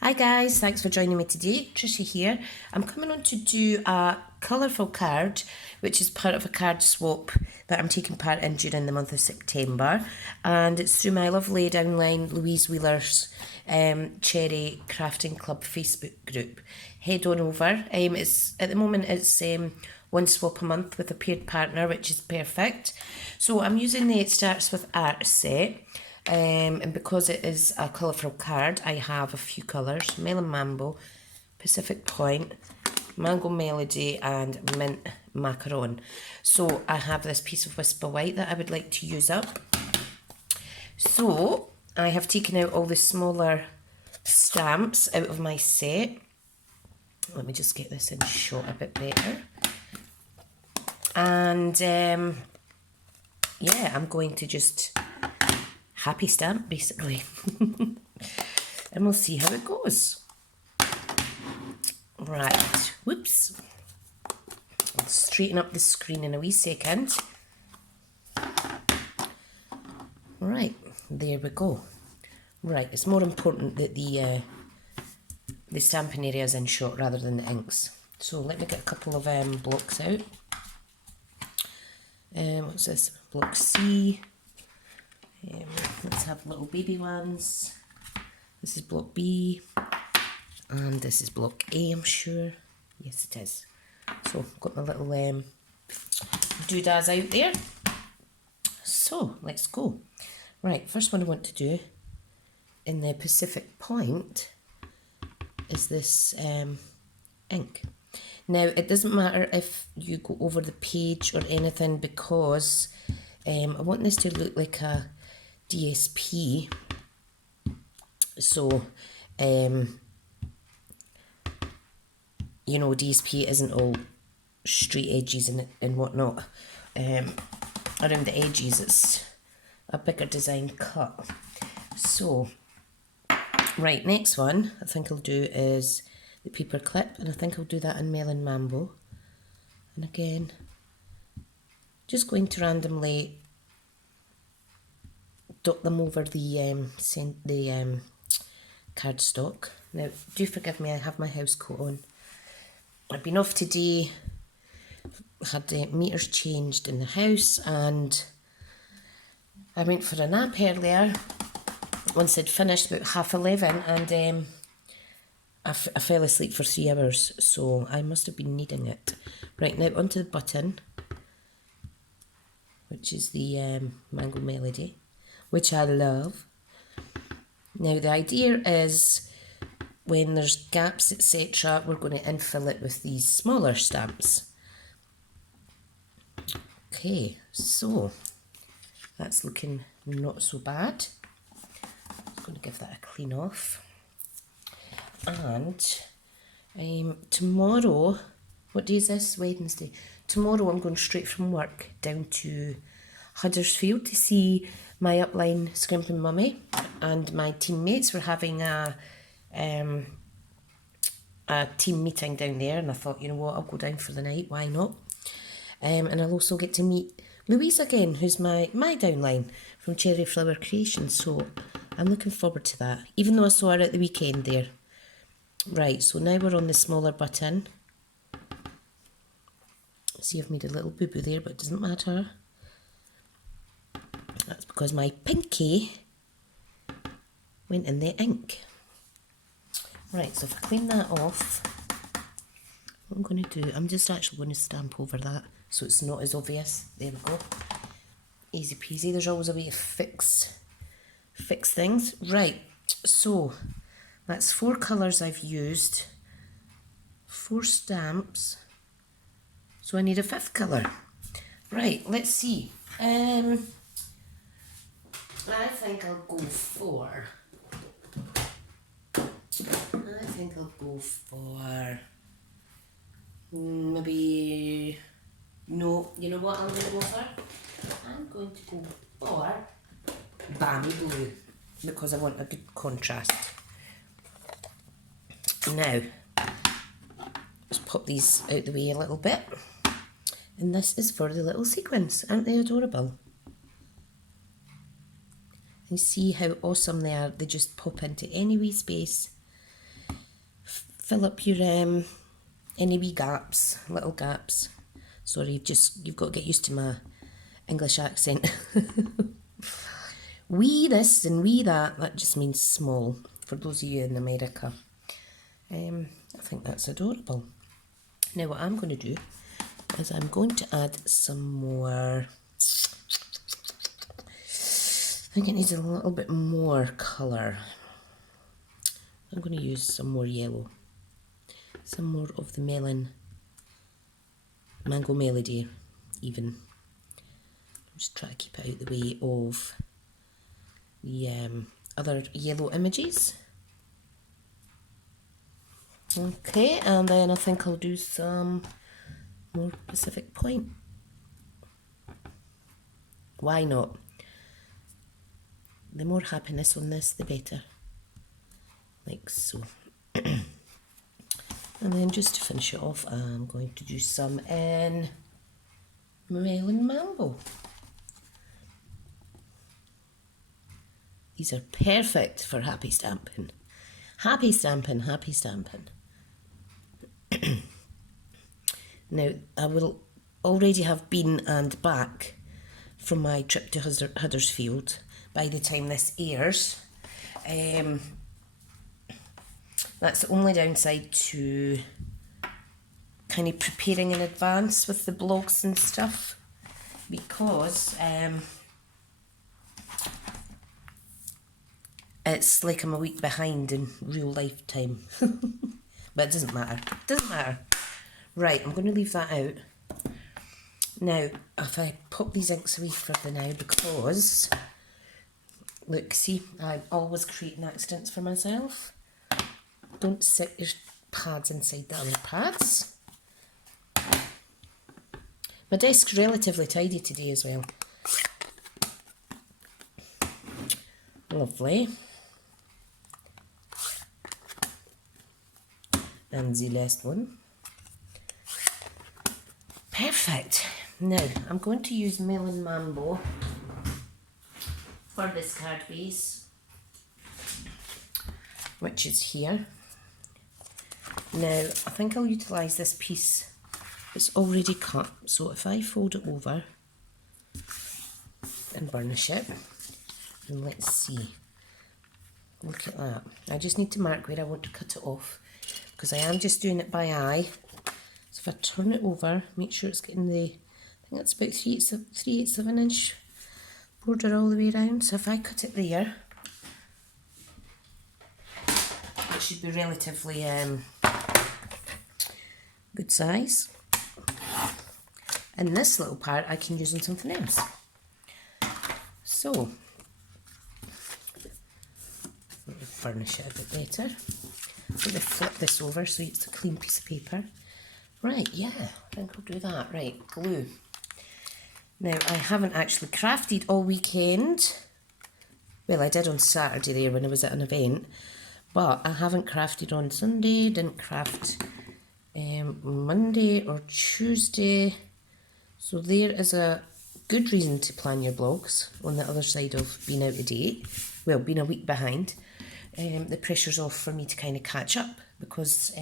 Hi guys, thanks for joining me today. Tricia here. I'm coming on to do a colourful card, which is part of a card swap that I'm taking part in during the month of September. And it's through my lovely downline Louise Wheeler's Cherry Crafting Club Facebook group. Head on over. It's at the moment it's one swap a month with a paired partner, which is perfect. So I'm using the It Starts With Art set. And because it is a colourful card, I have a few colours: Melon Mambo, Pacific Point, Mango Melody and Mint Macaron. So I have this piece of Whisper White that I would like to use up. So I have taken out all the smaller stamps out of my set. Let me just get this in shot a bit better. And yeah, I'm going to just happy stamp basically. And we'll see how it goes. Right, whoops. I'll straighten up the screen in a wee second. Right, there we go. Right, it's more important that the stamping area is in shot rather than the inks. So let me get a couple of blocks out. What's this? Block C. Let's have little baby ones. This is block B, and this is block A, I'm sure. Yes, it is. So I've got my little doodads out there. So let's go. Right, first one I want to do in the Pacific Point is this ink. Now, it doesn't matter if you go over the page or anything, because I want this to look like a DSP. So, you know, DSP isn't all straight edges and whatnot. Around the edges, it's a bigger design cut. So, right, next one I think I'll do is the paper clip, and I think I'll do that in Melon Mambo. And again, just going to randomly dot them over the cardstock. Now, do forgive me, I have my house coat on. I've been off today, had meters changed in the house, and I went for a nap earlier. Once I'd finished about 11:30, and I fell asleep for 3 hours, so I must have been needing it. Right, now onto the button, which is the Mango Melody, which I love. Now the idea is when there's gaps, etc., we're going to infill it with these smaller stamps. Okay, so that's looking not so bad. I'm going to give that a clean off. And tomorrow, what day is this? Wednesday. Tomorrow I'm going straight from work down to Huddersfield to see my upline Scrimping Mummy and my teammates. We're having a team meeting down there, and I thought, you know what, I'll go down for the night, why not? And I'll also get to meet Louise again, who's my downline from CherryFlowerCreation, so I'm looking forward to that, even though I saw her at the weekend there. Right, so now we're on the smaller button. See, I've made a little boo-boo there, but it doesn't matter. That's because my pinky went in the ink. Right, so if I clean that off, what I'm going to do, I'm just actually going to stamp over that so it's not as obvious. There we go. Easy peasy. There's always a way to fix things. Right, so that's 4 colours I've used, 4 stamps, so I need a 5th colour. Right, let's see. I think I'll go for maybe, no, you know what I'm going to go for? I'm going to go for Balmy Blue, because I want a good contrast. Now, let's pop these out the way a little bit. And this is for the little sequins. Aren't they adorable? And see how awesome they are. They just pop into any wee space fill up your any wee gaps, little gaps. Sorry, you've got to get used to my English accent. Wee this and wee that just means small, for those of you in America. I think that's adorable. Now what I'm going to do is I'm going to add some more, I think it needs a little bit more colour. I'm going to use some more yellow, some more of the Melon Mango Melody even. Just try to keep it out the way of the other yellow images. Okay, and then I think I'll do some more Pacific Point. Why not? The more happiness on this, the better. Like so. And then just to finish it off, I'm going to do some in Melon Mambo. These are perfect for happy stamping. Happy stamping, happy stamping. Now, I will already have been and back from my trip to Huddersfield by the time this airs. That's the only downside to kind of preparing in advance with the blogs and stuff, because it's like I'm a week behind in real life time. But it doesn't matter. It doesn't matter. Right, I'm going to leave that out. Now, if I pop these inks away for the now, because, look, see, I'm always creating accidents for myself. Don't sit your pads inside the other pads. My desk's relatively tidy today as well. Lovely. And the last one. Perfect. Now, I'm going to use Melon Mambo for this card base, which is here. Now, I think I'll utilise this piece. It's already cut, so if I fold it over and burnish it, and let's see, look at that. I just need to mark where I want to cut it off, because I am just doing it by eye. So if I turn it over, make sure it's getting the, I think it's about 3/8 of an inch border all the way around. So if I cut it there, it should be relatively good size. And this little part I can use on something else. So, let me furnish it a bit better. Let me flip this over so it's a clean piece of paper. Right, yeah, I think I'll do that. Right, glue. Now, I haven't actually crafted all weekend. Well, I did on Saturday there when I was at an event, but I haven't crafted on Sunday, didn't craft Monday or Tuesday. So there is a good reason to plan your blogs on the other side of being out of date. Well, being a week behind. The pressure's off for me to kind of catch up, because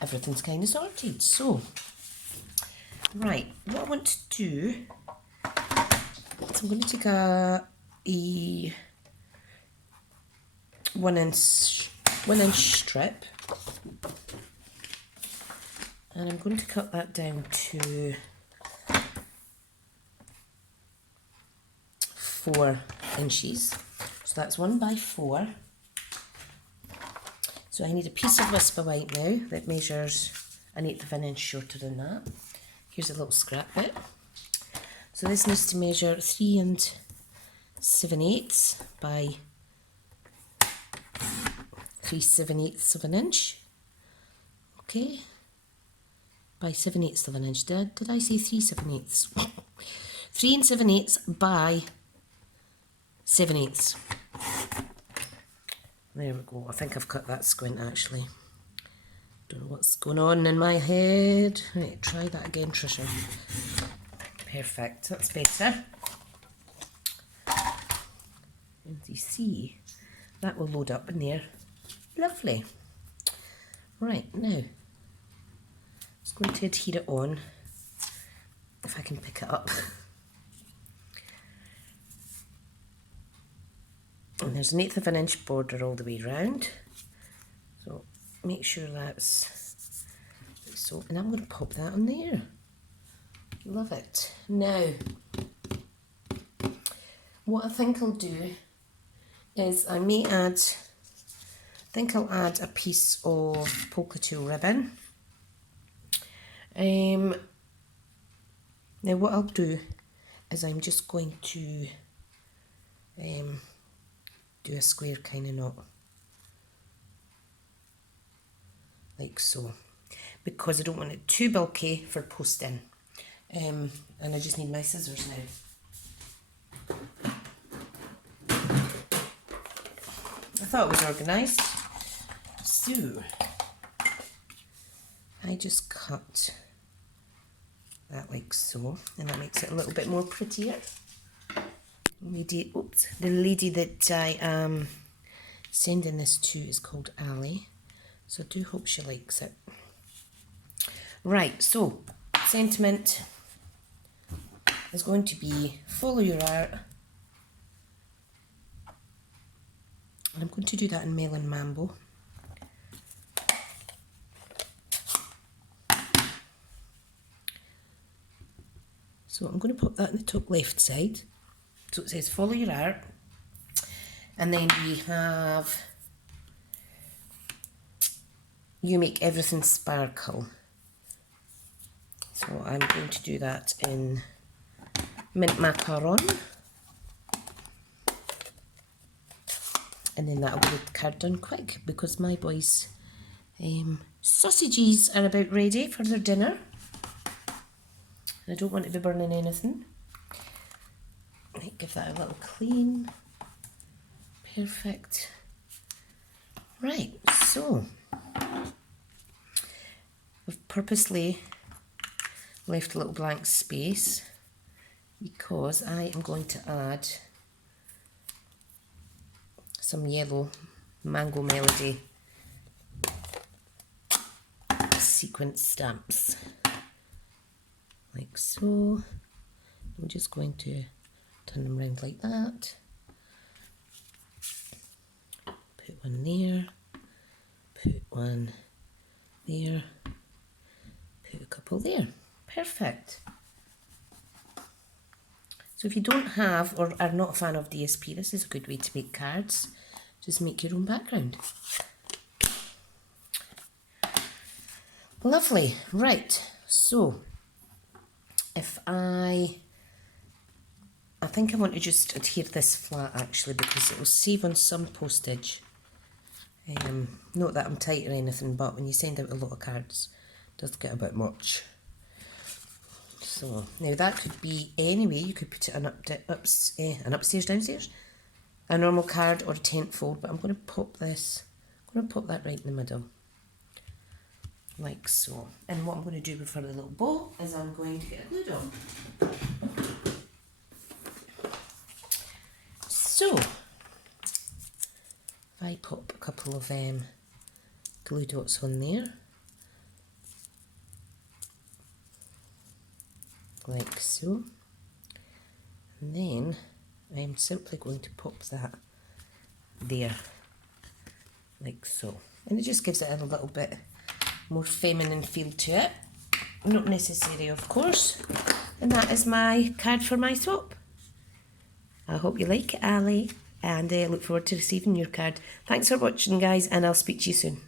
everything's kind of sorted. So, right, what I want to do is I'm going to take a 1 inch strip, and I'm going to cut that down to 4 inches. So that's 1 by 4. So I need a piece of Whisper White now that measures 1/8 of an inch shorter than that. Here's a little scrap bit. So this needs to measure 3 7/8 by 3 7/8 of an inch. Okay, by 7/8 of an inch. Did I say 3 7/8? 3 7/8 by 7/8. There we go. I think I've cut that squint actually. Don't know what's going on in my head. Right, try that again, Trisha. Perfect. That's better. And you see, that will load up in there. Lovely. Right, now, just going to adhere it on, if I can pick it up. And there's an 1/8 of an inch border all the way round. So make sure that's so, and I'm going to pop that on there. Love it. Now, what I think I'll do is I think I'll add a piece of polka tulle ribbon. Now what I'll do is I'm just going to do a square kind of knot, like so, because I don't want it too bulky for posting. And I just need my scissors now. I thought it was organised. So, I just cut that like so, and that makes it a little bit more prettier. The lady that I am sending this to is called Ali, so I do hope she likes it. Right, so sentiment is going to be follow your art, and I'm going to do that in Melon Mambo. So I'm going to put that in the top left side. So it says follow your art, and then we have you make everything sparkle. So I'm going to do that in mint macaron, and then that'll get the card done quick because my boys' sausages are about ready for their dinner. I don't want to be burning anything. Right, give that a little clean. Perfect. Right, so I've purposely left a little blank space because I am going to add some yellow Mango Melody sequence stamps, like so. I'm just going to turn them around like that, put one there, put one there, put a couple there. Perfect. So if you don't have or are not a fan of DSP, this is a good way to make cards. Just make your own background. Lovely. Right, so if I think I want to just adhere this flat actually, because it will save on some postage. Not that I'm tight or anything, but when you send out a lot of cards, it does get a bit much. So now that could be any way. You could put it an upstairs, downstairs, a normal card, or a tent fold. But I'm going to pop this. I'm going to pop that right in the middle, like so. And what I'm going to do for the little bow is I'm going to get a glue dot. So if I pop a couple of glue dots on there, like so, and then I'm simply going to pop that there, like so, and it just gives it a little bit more feminine feel to it. Not necessary, of course. And that is my card for my swap. I hope you like it, Ali, and I look forward to receiving your card. Thanks for watching, guys, and I'll speak to you soon.